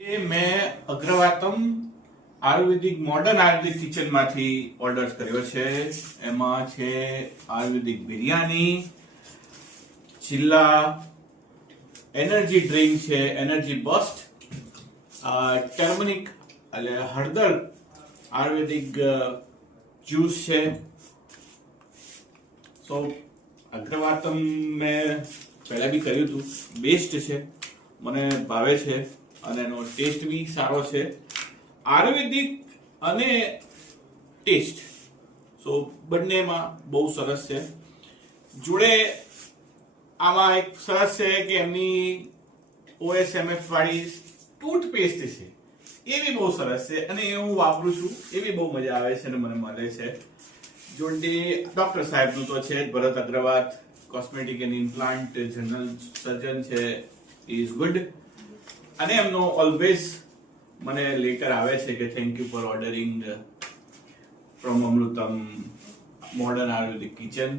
એ મેં અગ્રવાતમ આયુર્વેદિક મોડર્ન આયુર્વેદિક કિચનમાંથી ઓર્ડર કર્યો છે. એમાં છે આયુર્વેદિક બિરયાની, ચિલ્લા, એનર્જી ડ્રિંક છે એનર્જી બસ્ટ, ટર્મરિક એટલે હળદર આયુર્વેદિક જ્યુસ છે. સો અગ્રવાતમ મેં પહેલા બી કર્યું હતું, બેસ્ટ છે, મને ભાવે છે અને એનો ટેસ્ટ બી સારો છે. આયુર્વેદિક અને ટેસ્ટ સો બંનેમાં બહુ સરસ છે. જોડે આમાં એક સરસ છે કે એમની OSMF વાળી ટૂથપેસ્ટ છે, એ બી બહુ સરસ છે અને એ હું વાપરું છું, એ બી બહુ મજા આવે છે અને મને મળે છે. જોડે ડોક્ટર સાહેબનું તો છે Bharat Agrawat, cosmetic and implant general surgeon છે, ઇઝ ગુડ. અને એમનો ઓલવેઝ મને લેટર આવે છે કે thank you for ordering from Amritam modern Ayurvedic kitchen.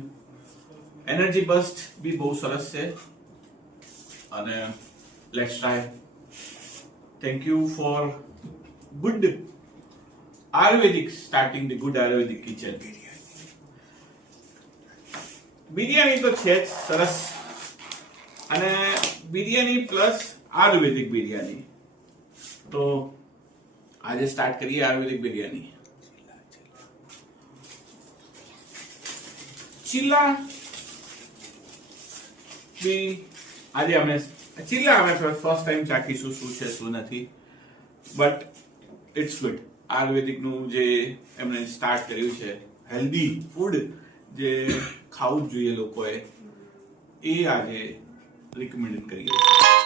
Energy boost બી બહુ સરસ છે અને let's try. Thank you for good Ayurvedic, starting the good Ayurvedic kitchen. Biryani તો છે જ સરસ, અને બિરયાની પ્લસ આયુર્વેદિક બિરયાની. તો આજે સ્ટાર્ટ કરીએ આયુર્વેદિક બિરયાની. ચિલ્લા બી આજે અમે ફર્સ્ટ ટાઈમ ચાખીશું શું છે શું નથી, બટ ઇટ્સ ગુડ. આયુર્વેદિકનું જે એમણે સ્ટાર્ટ કર્યું છે, હેલ્ધી ફૂડ જે ખાવું જ જોઈએ લોકોએ, એ આજે રિકમેન્ડ કરીએ છીએ.